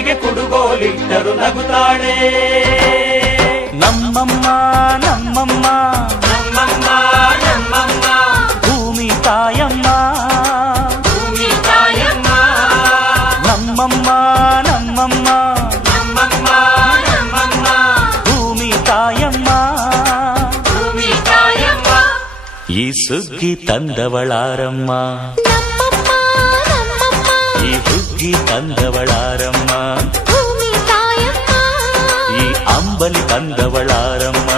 ಕಣ್ಣಿಗೆ ಕುಡುಗೋಲಿಟ್ಟರು ನಗುತ್ತಾಳೆ. ನಮ್ಮಮ್ಮ ನಮ್ಮಮ್ಮ ನಮ್ಮಮ್ಮ ನಮ್ಮಮ್ಮ ಭೂಮಿ ತಾಯಮ್ಮ, ಭೂಮಿ ತಾಯಮ್ಮ. ನಮ್ಮಮ್ಮ ನಮ್ಮಮ್ಮ ನಮ್ಮಮ್ಮ ನಮ್ಮಮ್ಮ ಭೂಮಿ ತಾಯಮ್ಮ, ಭೂಮಿ ತಾಯಮ್ಮ. ಈ ಸುಗ್ಗಿ ತಂದವಳಾರಮ್ಮ, ಈ ಹುಗ್ಗಿ ತಂದವಳಾರಮ್ಮ, ಈ ಅಂಬಲಿ ತಂದವಳಾರಮ್ಮ,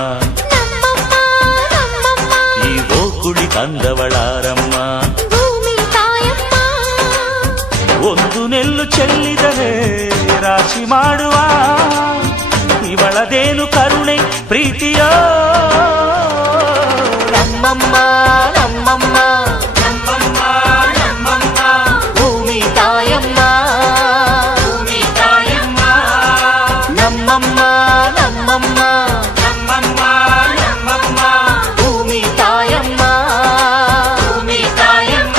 ಈ ಓಕುಳಿ ತಂದವಳಾರಮ್ಮ. ಒಂದು ನೆಲ್ಲು ಚೆಲ್ಲಿದರೆ ರಾಶಿ ಮಾಡುವ ಇವಳದೇನು ಕರುಣೆ ಪ್ರೀತಿಯೋ. ನಮ್ಮಮ್ಮ ನಮ್ಮಮ್ಮ ನಮ್ಮಮ್ಮ ನಮ್ಮಮ್ಮ ಭೂಮಿ ತಾಯಮ್ಮ, ಭೂಮಿ ತಾಯಮ್ಮ. ನಮ್ಮಮ್ಮ ನಮ್ಮಮ್ಮ ನಮ್ಮಮ್ಮ ನಮ್ಮಮ್ಮ ಭೂಮಿ ತಾಯಮ್ಮ, ಭೂಮಿ ತಾಯಮ್ಮ.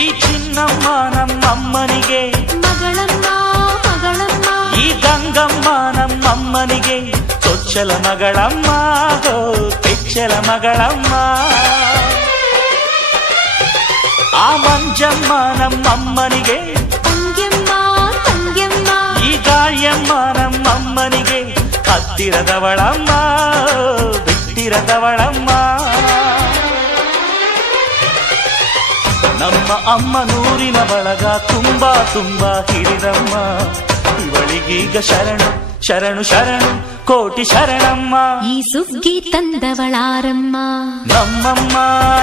ಈ ಚಿನ್ನಮ್ಮ ನಮ್ಮಮ್ಮನಿಗೆ ಮಗಳಮ್ಮ ಮಗಳಮ್ಮ, ಈ ಗಂಗಮ್ಮ ನಮ್ಮಮ್ಮನಿಗೆ ಚೊಚ್ಚಲ ಮಗಳಮ್ಮ, ಕೆಚ್ಚಲ ಮಗಳಮ್ಮ. ಆ ಮಂಜಮ್ಮ ನಮ್ಮಮ್ಮನಿಗೆ, ತಂಗ್ಯಮ್ಮ ತಂಗ್ಯಮ್ಮ, ಈ ಗಾಯಮ್ಮ ನಮ್ಮಮ್ಮನಿಗೆ ಹತ್ತಿರದವಳಮ್ಮ, ಬಿಟ್ಟಿರದವಳಮ್ಮ. ನಮ್ಮ ಅಮ್ಮ ನೂರಿನ ಬಳಗ ತುಂಬಾ ತುಂಬಾ ಹಿರಿದಮ್ಮ, ಇವಳಿಗೀಗ ಶರಣು ಶರಣು ಶರಣು ಕೋಟಿ ಶರಣಮ್ಮ. ಈ ಸುಗ್ಗಿ ತಂದವಳಾರಮ್ಮ, ನಮ್ಮಮ್ಮ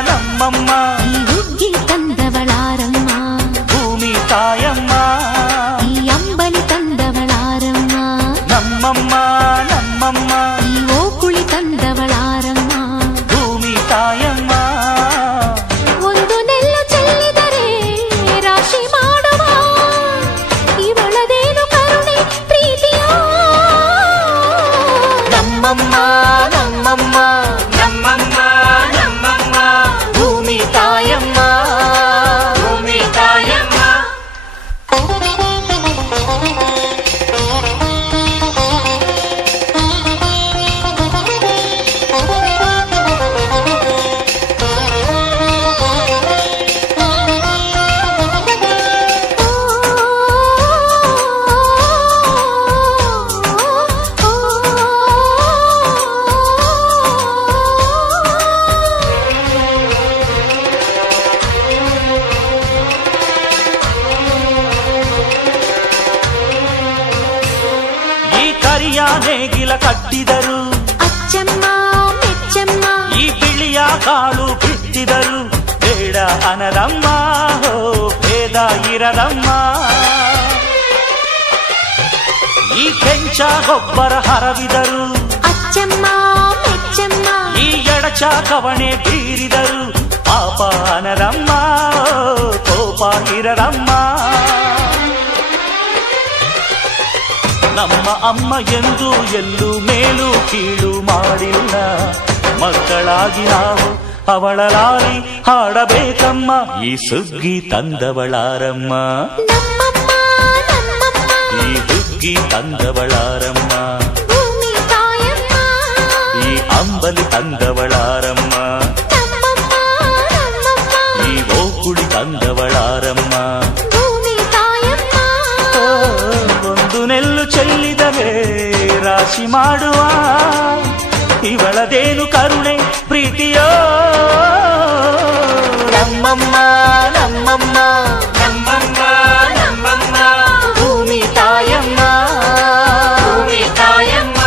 ನಮ್ಮಮ್ಮ ಈ ಹುಗ್ಗಿ ತಂದವಳಾರಮ್ಮ, ಭೂಮಿ ತಾಯಮ್ಮ, ಈ ಅಂಬಲಿ ತಂದವಳಾರಮ್ಮ, ನಮ್ಮಮ್ಮ ನಮ್ಮಮ್ಮ ಈ ಓಕುಳಿ ತಂದವಳಾರಮ್ಮ. ಭೂಮಿ ತಾಯಮ್ಮ. ಒಂದು ನೆಲ್ಲು ಚೆಲ್ಲಿದರೆ ರಾಶಿ ಮಾಡುವ ಇವಳದೇನು ಕರುಣೆ ಪ್ರೀತಿಯೋ. ನಮ್ಮಮ್ಮ ನಮ್ಮಮ್ಮ ನಮ್ಮಮ್ಮ ನಮ್ಮಮ್ಮ ಭೂಮಿ ತಾಯಮ್ಮ, ಭೂಮಿ ತಾಯಮ್ಮ. ಈ ಕರಿಯ ನೇಗಿಲ ಕಟ್ಟಿದರು, ಅಚ್ಚಮ್ಮ ಮೆಚ್ಚಮ್ಮ, ಈ ಬಿಳಿಯ ಕಾಳು ಬಿತ್ತಿದರು, ಬೇಡ ಅನರಮ್ಮ, ಭೇದ ಇರದಮ್ಮ. ಈ ಕೆಂಚ ಗೊಬ್ಬರ ಹರವಿದರು, ಅಚ್ಚಮ್ಮ ಮೆಚ್ಚಮ್ಮ, ಈ ಎಡಚ ಕವಣೆ ಬೀರಿದರು, ಪಾಪ ಅನರಮ್ಮ, ಕೋಪ ಇರದಮ್ಮ. ನಮ್ಮ ಅಮ್ಮ ಎಂದು ಎಲ್ಲೂ ಮೇಲು ಕೀಳು ಮಾಡಿಲ್ಲ, ಮಕ್ಕಳಾಗಿ ನಾವು ಅವಳ ಲಾಲಿ ಹಾಡಬೇಕಮ್ಮ. ಈ ಸುಗ್ಗಿ ತಂದವಳಾರಮ್ಮ, ನಮ್ಮಮ್ಮ ನಮ್ಮಮ್ಮ, ಈ ಹುಗ್ಗಿ ತಂದವಳಾರಮ್ಮ, ಭೂಮಿ ತಾಯಮ್ಮ, ಈ ಅಂಬಲಿ ತಂದವಳಾರಮ್ಮ, ನಮ್ಮಮ್ಮ ನಮ್ಮಮ್ಮ, ಈ ಓಕುಳಿ ತಂದವಳಾರಮ್ಮ. ಭೂಮಿ ತಾಯಮ್ಮ. ಒಂದು ನೆಲ್ಲು ಚೆಲ್ಲಿದರೆ ರಾಶಿ ಮಾಡುವ ಇವಳದೇನು ಕರುಣೆ ಪ್ರೀತಿಯೋ. ನಮ್ಮಮ್ಮ ನಮ್ಮಮ್ಮ ನಮ್ಮಮ್ಮ ನಮ್ಮಮ್ಮ ಭೂಮಿ ತಾಯಮ್ಮ, ಭೂಮಿ ತಾಯಮ್ಮ.